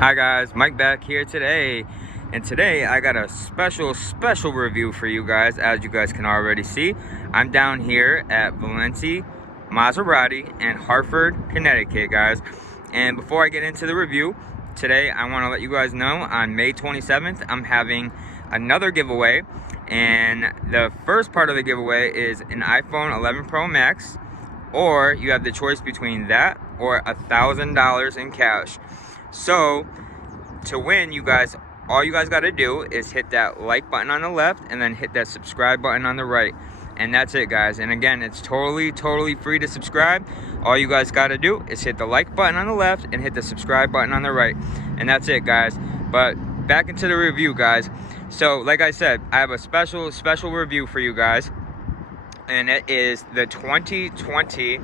Hi guys, Mike back here today, and today I got a special review for you guys. As you guys can already see, I'm down here at Valenti Maserati in Hartford, Connecticut, guys. And before I get into the review, today I want to let you guys know on May 27th I'm having another giveaway, and the first part of the giveaway is an iPhone 11 Pro Max, or you have the choice between that or $1,000 in cash. So to win, you guys, all you guys got to do is hit that like button on the left and then hit that subscribe button on the right, and that's it, guys. And again, it's totally free to subscribe. All you guys got to do is hit the like button on the left and hit the subscribe button on the right, and that's it, guys. But back into the review, guys. So like I said, I have a special review for you guys, and it is the 2020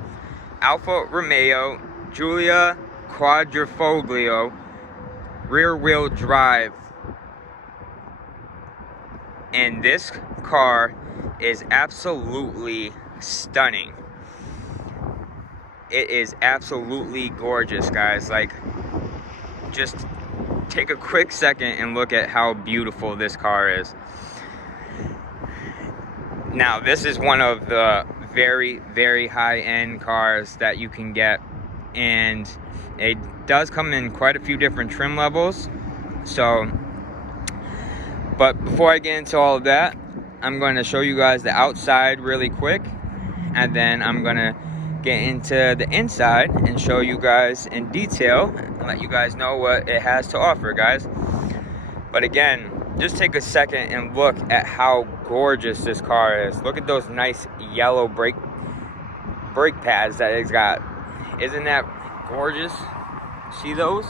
Alfa Romeo Giulia Quadrifoglio rear-wheel drive. And this car is absolutely stunning. It is absolutely gorgeous, guys. Like, just take a quick second and look at how beautiful this car is. Now, this is one of the very high-end cars that you can get, and it does come in quite a few different trim levels. So, but before I get into all of that, I'm going to show you guys the outside really quick, and then I'm going to get into the inside and show you guys in detail and let you guys know what it has to offer, guys. But again, just take a second and look at how gorgeous this car is. Look at those nice yellow brake pads that it's got. Isn't that gorgeous? See those?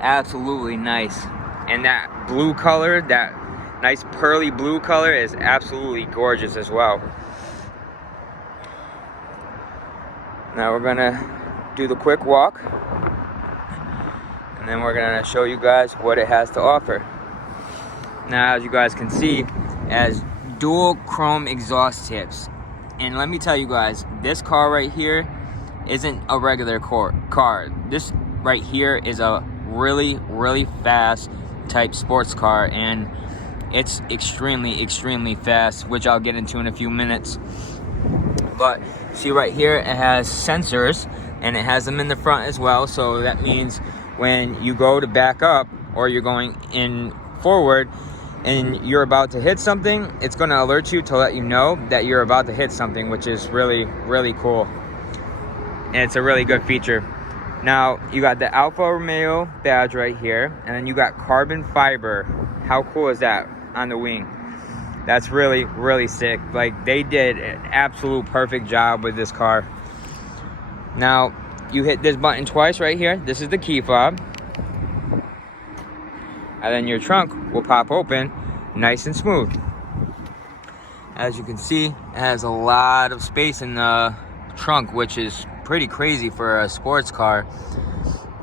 Absolutely nice. And that blue color, that nice pearly blue color, is absolutely gorgeous as well. Now we're gonna do the quick walk, and then we're gonna show you guys what it has to offer. Now, as you guys can see, it has dual chrome exhaust tips. And let me tell you guys, this car right here isn't a regular car. This right here is a really fast type sports car, and it's extremely fast, which I'll get into in a few minutes. But see right here, it has sensors, and it has them in the front as well. So that means when you go to back up, or you're going in forward and you're about to hit something, it's going to alert you to let you know that you're about to hit something, which is really cool. And it's a really good feature. Now, you got the Alfa Romeo badge right here, and then you got carbon fiber. How cool is that on the wing? That's really sick. Like, they did an absolute perfect job with this car. Now, you hit this button twice right here. This is the key fob. And then your trunk will pop open nice and smooth. As you can see, it has a lot of space in the trunk, which is pretty crazy for a sports car.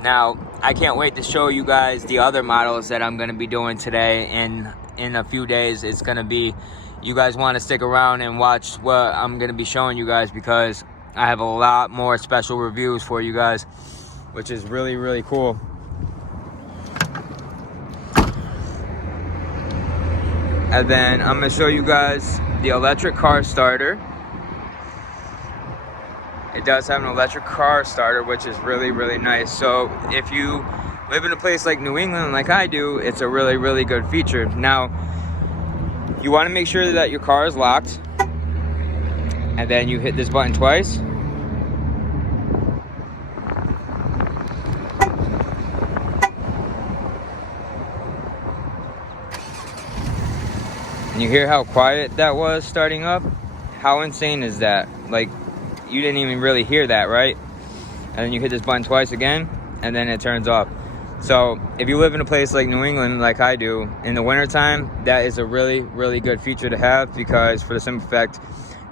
Now, I can't wait to show you guys the other models that I'm going to be doing today, and in a few days it's going to be, you guys want to stick around and watch what I'm going to be showing you guys, because I have a lot more special reviews for you guys, which is really cool. And then I'm going to show you guys the electric car starter. It does have an electric car starter, which is really nice. So if you live in a place like New England like I do, it's a really good feature. Now, you want to make sure that your car is locked, and then you hit this button twice. And you hear how quiet that was starting up? How insane is that? Like, you didn't even really hear that, right? And then you hit this button twice again, and then it turns off. So if you live in a place like New England like I do, in the wintertime, that is a really good feature to have, because for the simple fact,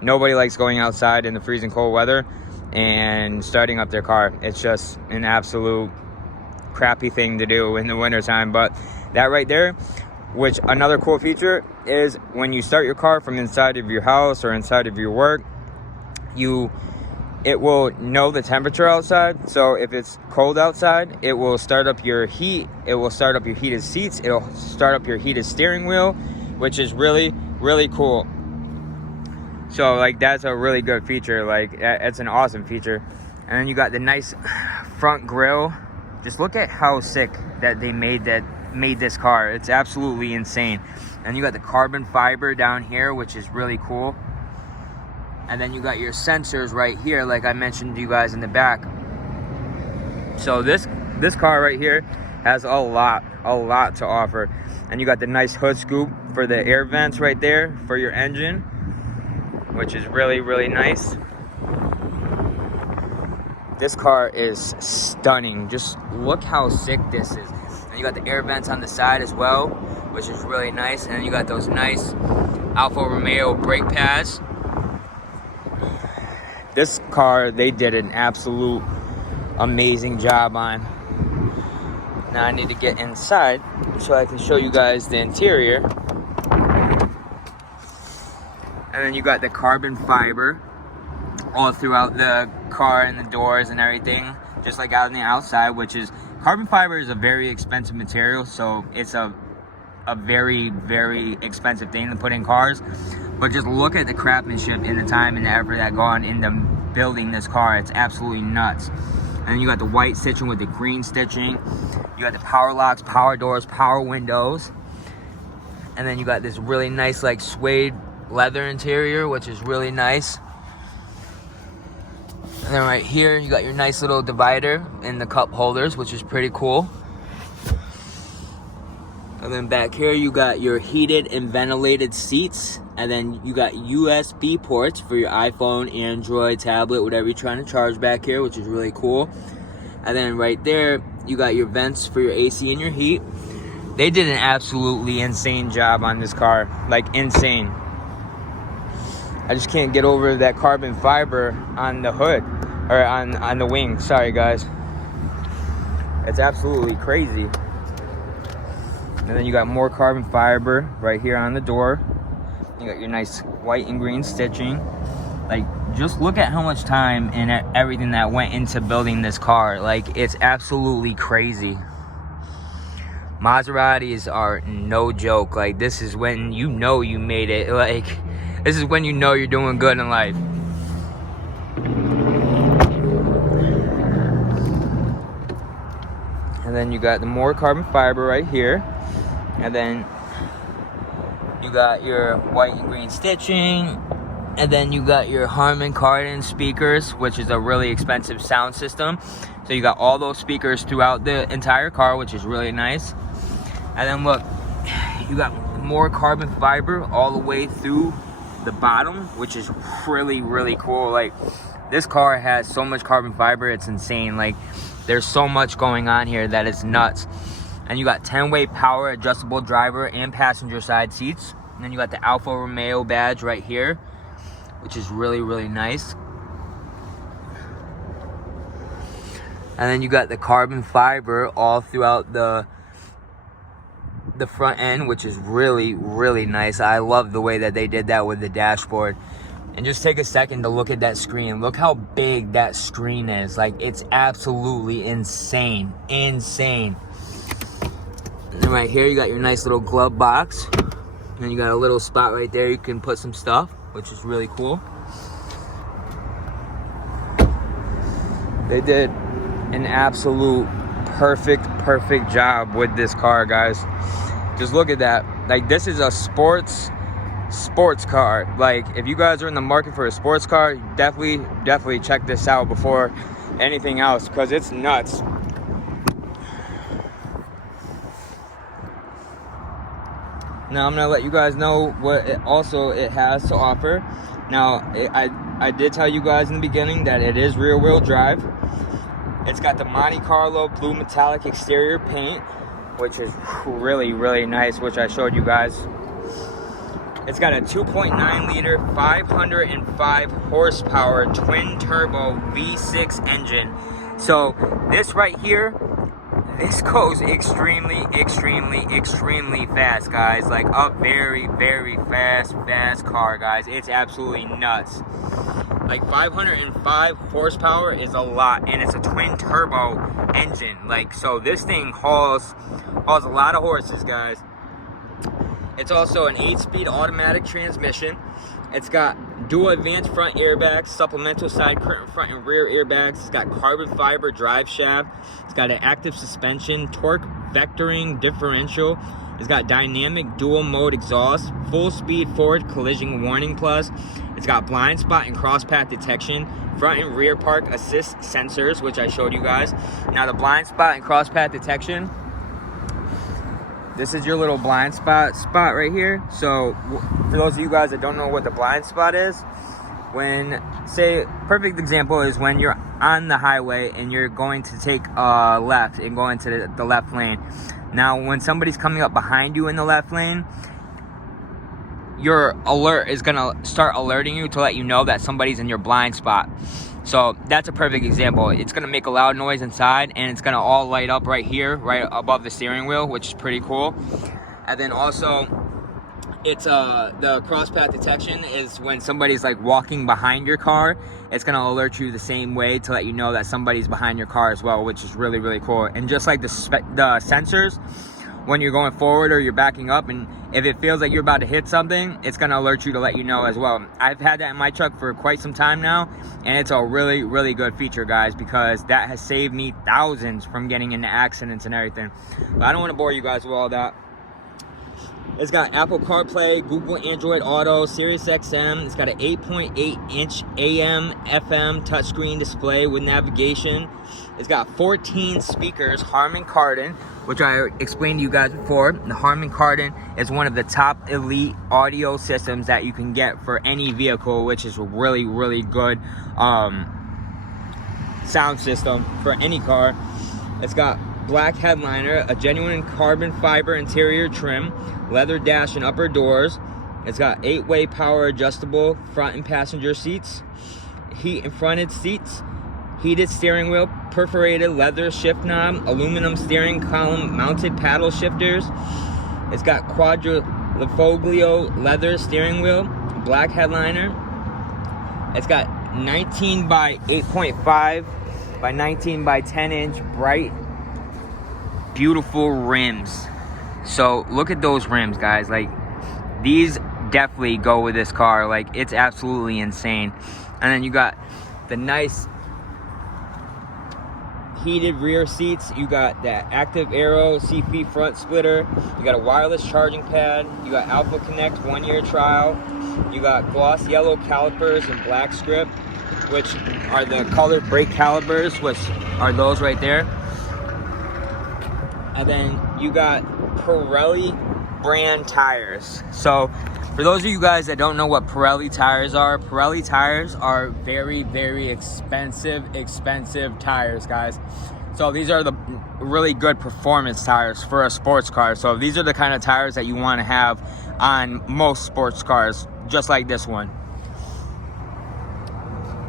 nobody likes going outside in the freezing cold weather and starting up their car. It's just an absolute crappy thing to do in the wintertime. But that right there, which another cool feature is, when you start your car from inside of your house or inside of your work, you it will know the temperature outside. So if it's cold outside, it will start up your heat. It will start up your heated seats. It'll start up your heated steering wheel, which is really, really cool. So like, that's a really good feature. Like, it's an awesome feature. And then you got the nice front grille. Just look at how sick that they made this car. It's absolutely insane. And you got the carbon fiber down here, which is really cool. And then you got your sensors right here, like I mentioned to you guys in the back. So this car right here has a lot to offer. And you got the nice hood scoop for the air vents right there for your engine, which is really, really nice. This car is stunning. Just look how sick this is. And you got the air vents on the side as well, which is really nice. And then you got those nice Alfa Romeo brake pads. This car, they did an absolute amazing job on. Now I need to get inside so I can show you guys the interior. And then you got the carbon fiber all throughout the car and the doors and everything, just like out on the outside, which is, carbon fiber is a very expensive material, so it's a very, very expensive thing to put in cars. But just look at the craftsmanship and the time and the effort that gone into building this car. It's absolutely nuts. And then you got the white stitching with the green stitching. You got the power locks, power doors, power windows. And then you got this really nice like suede leather interior, which is really nice. And then right here, you got your nice little divider and the cup holders, which is pretty cool. And then back here, you got your heated and ventilated seats. And then you got USB ports for your iPhone, Android, tablet, whatever you're trying to charge back here, which is really cool. And then right there, you got your vents for your AC and your heat. They did an absolutely insane job on this car, like insane. I just can't get over that carbon fiber on the hood, or on the wing. Sorry guys. It's absolutely crazy. And then you got more carbon fiber right here on the door. You got your nice white and green stitching. Like, just look at how much time and everything that went into building this car. Like, it's absolutely crazy. Maseratis are no joke. Like, this is when you know you made it. Like, this is when you know you're doing good in life. And then you got the more carbon fiber right here. And then you got your white and green stitching. And then you got your Harman Kardon speakers, which is a really expensive sound system. So you got all those speakers throughout the entire car, which is really nice. And then look, you got more carbon fiber all the way through the bottom, which is really, really cool. Like, this car has so much carbon fiber, it's insane. Like, there's so much going on here that it's nuts. And you got 10-way power adjustable driver and passenger side seats. And then you got the Alfa Romeo badge right here, which is really, really nice. And then you got the carbon fiber all throughout the front end, which is really, really nice. I love the way that they did that with the dashboard. And just take a second to look at that screen. Look how big that screen is. Like, it's absolutely insane. Insane. And then right here, you got your nice little glove box. And you got a little spot right there you can put some stuff, which is really cool. They did an absolute perfect job with this car, guys. Just look at that. Like, this is a sports car. Like, if you guys are in the market for a sports car, definitely check this out before anything else, because it's nuts. Now I'm gonna let you guys know what it has to offer. Now, I did tell you guys in the beginning that it is rear wheel drive. It's got the Monte Carlo blue metallic exterior paint, which is really, really nice, which I showed you guys. It's got a 2.9 liter, 505 horsepower twin turbo V6 engine. So this right here, this goes extremely fast, guys. Like a very fast car, guys. It's absolutely nuts. Like 505 horsepower is a lot, and it's a twin turbo engine. Like, so this thing hauls a lot of horses, guys. It's also an 8-speed automatic transmission. It's got dual advanced front airbags, supplemental side curtain front and rear airbags. It's got carbon fiber drive shaft. It's got an active suspension, torque vectoring differential. It's got dynamic dual mode exhaust, full speed forward collision warning plus. It's got blind spot and cross path detection, front and rear park assist sensors, which I showed you guys. Now the blind spot and cross path detection, this is your little blind spot right here. So for those of you guys that don't know what the blind spot is, when, say, perfect example is when you're on the highway and you're going to take a left and go into the left lane. Now when somebody's coming up behind you in the left lane, your alert is gonna start alerting you to let you know that somebody's in your blind spot. So that's a perfect example. It's gonna make a loud noise inside, and it's gonna all light up right here, right above the steering wheel, which is pretty cool. And then also, it's the cross path detection is when somebody's like walking behind your car, it's gonna alert you the same way to let you know that somebody's behind your car as well, which is really cool. And just like the sensors, when you're going forward or you're backing up, and if it feels like you're about to hit something, it's gonna alert you to let you know as well. I've had that in my truck for quite some time now, and it's a really good feature, guys, because that has saved me thousands from getting into accidents and everything. But I don't want to bore you guys with all that. It's got Apple CarPlay, Google Android Auto, Sirius XM. It's got an 8.8-inch AM, FM touchscreen display with navigation. It's got 14 speakers, Harman Kardon, which I explained to you guys before. The Harman Kardon is one of the top elite audio systems that you can get for any vehicle, which is a really good sound system for any car. It's got black headliner, a genuine carbon fiber interior trim, leather dash and upper doors. It's got 8-way power adjustable front and passenger seats, heat and fronted seats, heated steering wheel, perforated leather shift knob, aluminum steering column mounted paddle shifters. It's got Quadrifoglio leather steering wheel, black headliner. It's got 19 by 8.5 by 19 by 10 inch bright beautiful rims. So look at those rims, guys. Like, these definitely go with this car. Like, it's absolutely insane. And then you got the nice heated rear seats. You got that active aero CP front splitter. You got a wireless charging pad. You got Alfa Connect 1-year trial. You got gloss yellow calipers and black strip, which are the colored brake calipers, which are those right there. And then you got Pirelli brand tires. So for those of you guys that don't know what Pirelli tires are very expensive tires, guys. So these are the really good performance tires for a sports car. So these are the kind of tires that you want to have on most sports cars, just like this one.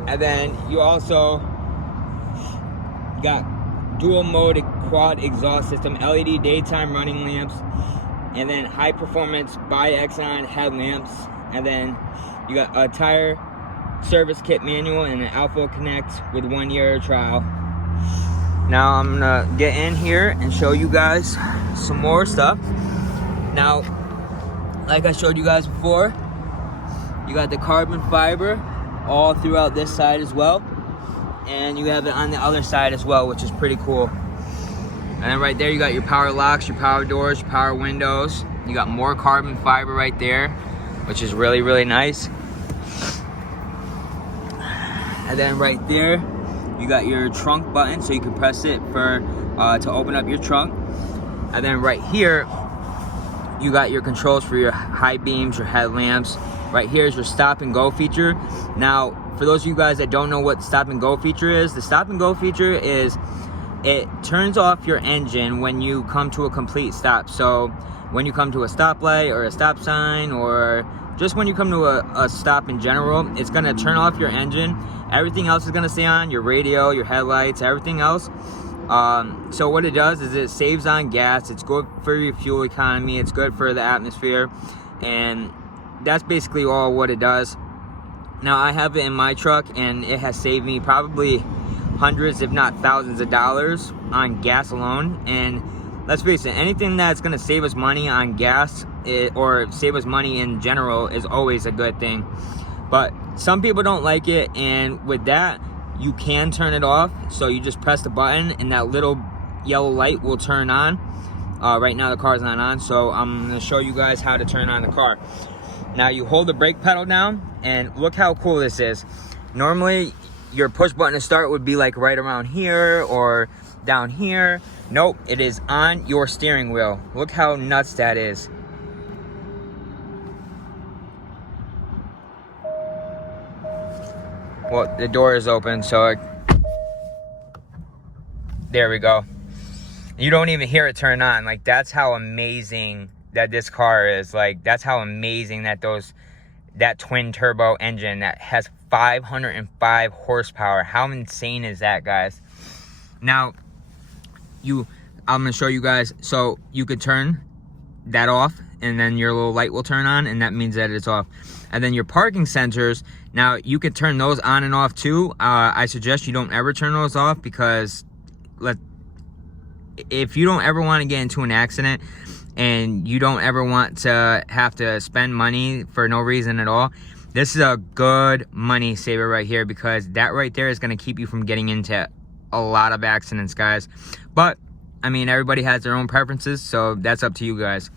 And then you also got dual mode quad exhaust system, LED daytime running lamps, and then high performance bi-Exxon headlamps. And then you got a tire service kit manual and an Alfa Connect with 1-year trial. Now I'm gonna get in here and show you guys some more stuff. Now, like I showed you guys before, you got the carbon fiber all throughout this side as well, and you have it on the other side as well, which is pretty cool. And then right there you got your power locks, your power doors, your power windows. You got more carbon fiber right there, which is really nice. And then right there you got your trunk button, so you can press it for to open up your trunk. And then right here you got your controls for your high beams, your headlamps. Right here is your stop and go feature. Now, for those of you guys that don't know what stop and go feature is, the stop and go feature is it turns off your engine when you come to a complete stop. So when you come to a stoplight or a stop sign, or just when you come to a stop in general, it's gonna turn off your engine. Everything else is gonna stay on, your radio, your headlights, everything else So what it does is it saves on gas. It's good for your fuel economy. It's good for the atmosphere. And that's basically all what it does. Now, I have it in my truck, and it has saved me probably hundreds, if not thousands of dollars on gas alone. And let's face it, anything that's going to save us money on gas or save us money in general is always a good thing. But some people don't like it, and with that, you can turn it off. So you just press the button and that little yellow light will turn on. Right now the car's not on, so I'm going to show you guys how to turn on the car. Now you hold the brake pedal down, and look how cool this is. Normally your push button to start would be like right around here or down here. Nope, it is on your steering wheel. Look how nuts that is. Well, the door is open, so there we go. You don't even hear it turn on. Like, that's how amazing that this car is. Like, that's how amazing that that twin turbo engine that has 505 horsepower. How insane is that, guys? Now, I'm gonna show you guys. So you could turn that off, and then your little light will turn on, and that means that it's off. And then your parking sensors, now you can turn those on and off too. I suggest you don't ever turn those off, because if you don't ever want to get into an accident and you don't ever want to have to spend money for no reason at all, this is a good money saver right here, because that right there is going to keep you from getting into a lot of accidents, guys. But I mean, everybody has their own preferences, so that's up to you guys.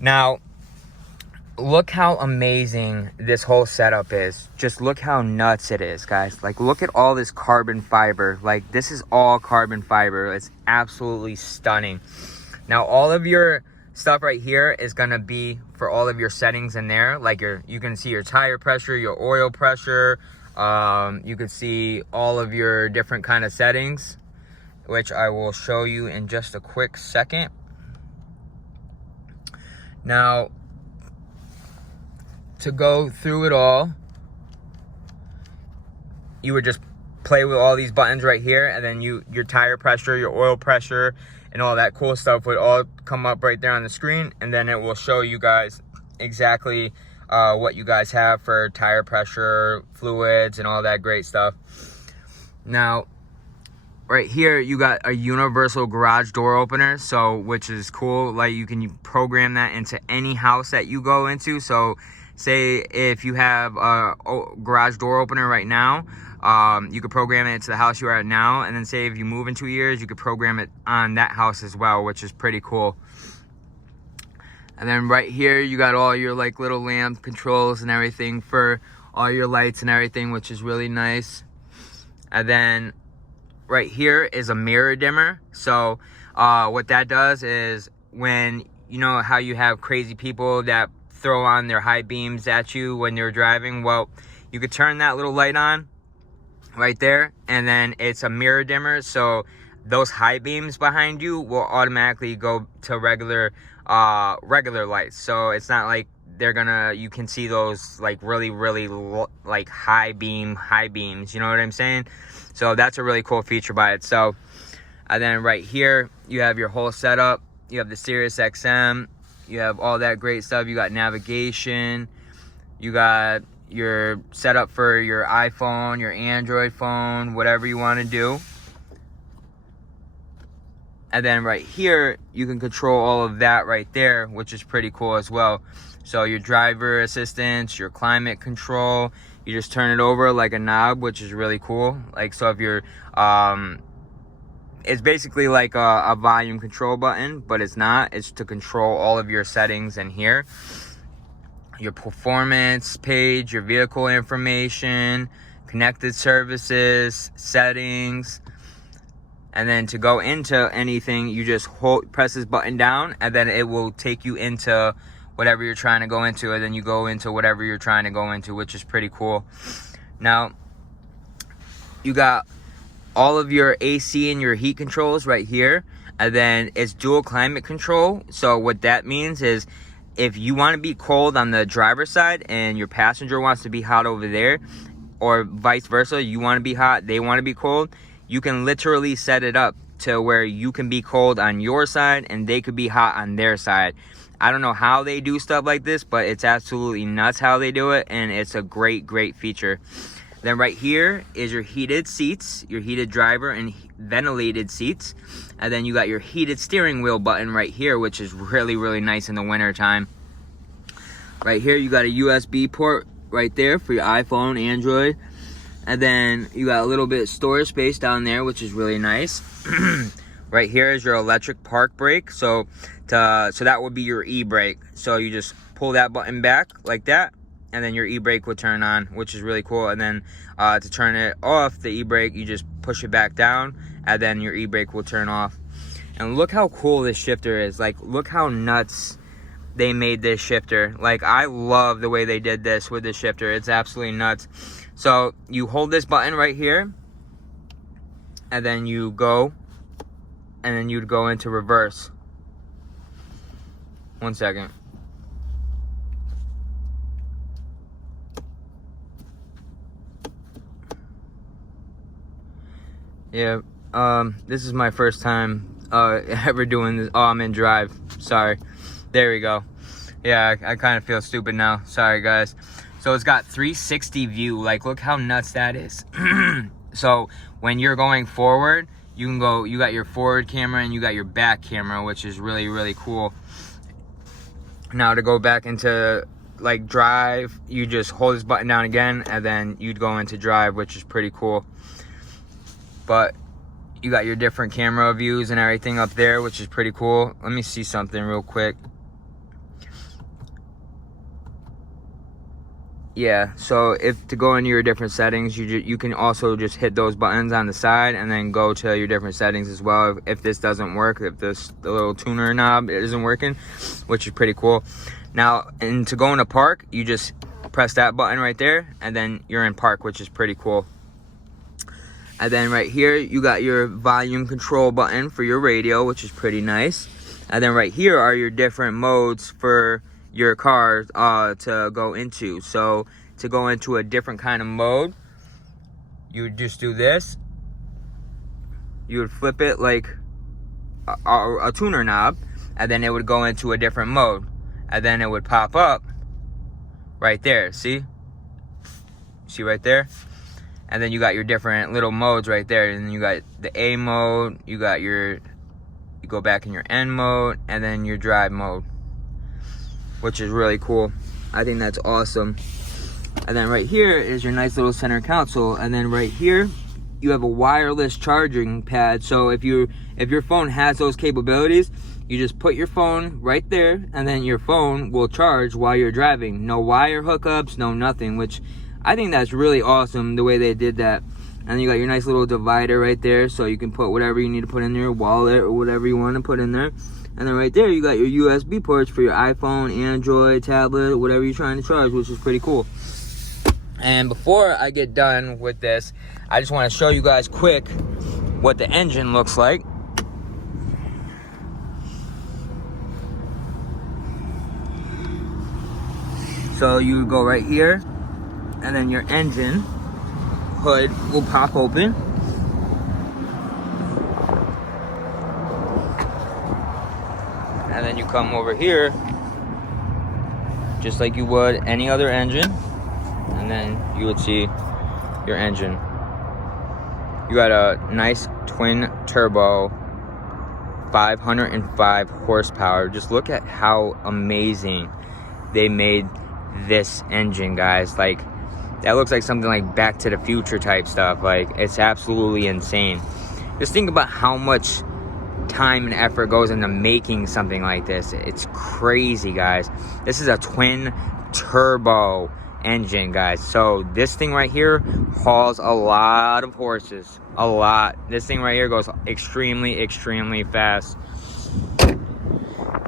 Now, look how amazing this whole setup is. Just look how nuts it is, guys. Like, look at all this carbon fiber. Like, this is all carbon fiber. It's absolutely stunning. Now, all of your stuff right here is gonna be for all of your settings in there. Like, you can see your tire pressure, your oil pressure. You can see all of your different kind of settings, which I will show you in just a quick second. Now, to go through it all, you would just play with all these buttons right here, and then your tire pressure, your oil pressure, and all that cool stuff would all come up right there on the screen, and then it will show you guys exactly what you guys have for tire pressure, fluids, and all that great stuff. Now, right here, you got a universal garage door opener, so which is cool. Like, you can program that into any house that you go into. So say if you have a garage door opener right now, you could program it into the house you are at now, and then say if you move in 2 years, you could program it on that house as well, which is pretty cool. And then right here, you got all your like little lamp controls and everything for all your lights and everything, which is really nice. And then right here is a mirror dimmer. So what that does is, when you know how you have crazy people that throw on their high beams at you when you're driving, well, you could turn that little light on right there, and then it's a mirror dimmer, so those high beams behind you will automatically go to regular lights. So it's not like you can see those like really like high beams, you know what I'm saying? So that's a really cool feature by it. So and then right here you have your whole setup. You have the Sirius XM, you have all that great stuff. You got navigation, you got your setup for your iPhone, your Android phone, whatever you want to do. And then right here, you can control all of that right there, which is pretty cool as well. So your driver assistance, your climate control, you just turn it over like a knob, which is really cool. Like, so if you're, it's basically like a volume control button, but it's not. It's to control all of your settings in here. Your performance page, your vehicle information, connected services, settings. And then to go into anything, you just press this button down, and then it will take you into whatever you're trying to go into, and then you go into whatever you're trying to go into, which is pretty cool. Now, you got all of your AC and your heat controls right here, and then it's dual climate control. So what that means is, if you want to be cold on the driver's side and your passenger wants to be hot over there, or vice versa, you want to be hot, they want to be cold, you can literally set it up to where you can be cold on your side and they could be hot on their side. I don't know how they do stuff like this, but it's absolutely nuts how they do it, and it's a great feature. Then right here is your heated seats, your heated driver and ventilated seats. And then you got your heated steering wheel button right here, which is really nice in the winter time. Right here, you got a USB port right there for your iPhone, Android. And then you got a little bit of storage space down there, which is really nice. Right here is your electric park brake. So that would be your e-brake. So you just pull that button back like that, and then your e-brake will turn on, which is really cool. And then to turn it off, the e-brake, you just push it back down, and then your e-brake will turn off. And look how cool this shifter is. Like, look how nuts they made this shifter. Like, I love the way they did this with this shifter. It's absolutely nuts. So you hold this button right here, and then you go, and then you'd go into reverse. 1 second. Yeah, this is my first time ever doing this. Oh, I'm in drive. Sorry. There we go. Yeah, I kind of feel stupid now. Sorry, guys. So it's got 360 view. Like, look how nuts that is. So when you're going forward, you can go, you got your forward camera and you got your back camera, which is really cool. Now to go back into like drive, you just hold this button down again, and then you'd go into drive, which is pretty cool. But you got your different camera views and everything up there, which is pretty cool. Let me see something real quick. Yeah, so if to go into your different settings, you can also just hit those buttons on the side and then go to your different settings as well. If this doesn't work, if the little tuner knob isn't working, which is pretty cool. Now, and to go into park, you just press that button right there, and then you're in park, which is pretty cool. And then right here, you got your volume control button for your radio, which is pretty nice. And then right here are your different modes for your car to go into. So to go into a different kind of mode, you would just do this. You would flip it like a tuner knob, and then it would go into a different mode. And then it would pop up right there. See right there? And then you got your different little modes right there. And then you got the A mode, you go back in your N mode, and then your drive mode, which is really cool. I think that's awesome. And then right here is your nice little center console. And then right here, you have a wireless charging pad. So if your phone has those capabilities, you just put your phone right there, and then your phone will charge while you're driving. No wire hookups, no nothing, which I think that's really awesome the way they did that. And then you got your nice little divider right there, so you can put whatever you need to put in there, wallet or whatever you want to put in there. And then right there, you got your USB ports for your iPhone, Android, tablet, whatever you're trying to charge, which is pretty cool. And before I get done with this, I just want to show you guys quick what the engine looks like. So you go right here, and then your engine hood will pop open. And then you come over here, just like you would any other engine, and then you would see your engine. You got a nice twin turbo, 505 horsepower. Just look at how amazing they made this engine, guys. Like, that looks like something like Back to the Future type stuff. Like, it's absolutely insane. Just think about how much time and effort goes into making something like this. It's crazy, guys. This is a twin turbo engine, guys. So this thing right here hauls a lot of horses. A lot. This thing right here goes extremely fast.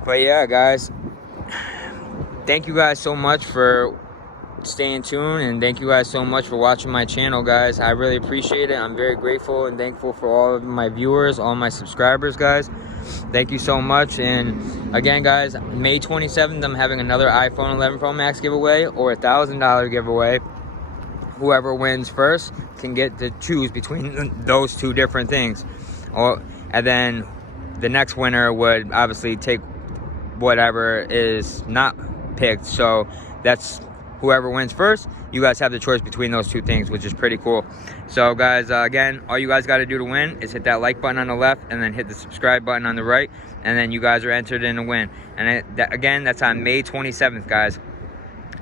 But yeah, guys, thank you guys so much for staying tuned, and thank you guys so much for watching my channel, guys. I really appreciate it. I'm very grateful and thankful for all of my viewers, all my subscribers, guys. Thank you so much. And again, guys, May 27th, I'm having another iPhone 11 Pro Max giveaway or a $1,000 giveaway. Whoever wins first can get to choose between those two different things. Or and then the next winner would obviously take whatever is not picked. So that's whoever wins first. You guys have the choice between those two things, which is pretty cool. So guys, again, all you guys got to do to win is hit that like button on the left and then hit the subscribe button on the right, and then you guys are entered in to win. And again, that's on May 27th, guys.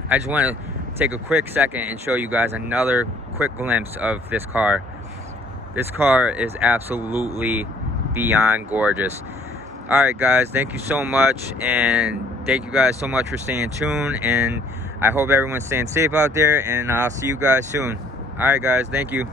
I just want to take a quick second and show you guys another quick glimpse of this car. This car is absolutely beyond gorgeous. All right, guys, thank you so much, and thank you guys so much for staying tuned, and I hope everyone's staying safe out there, and I'll see you guys soon. All right, guys, thank you.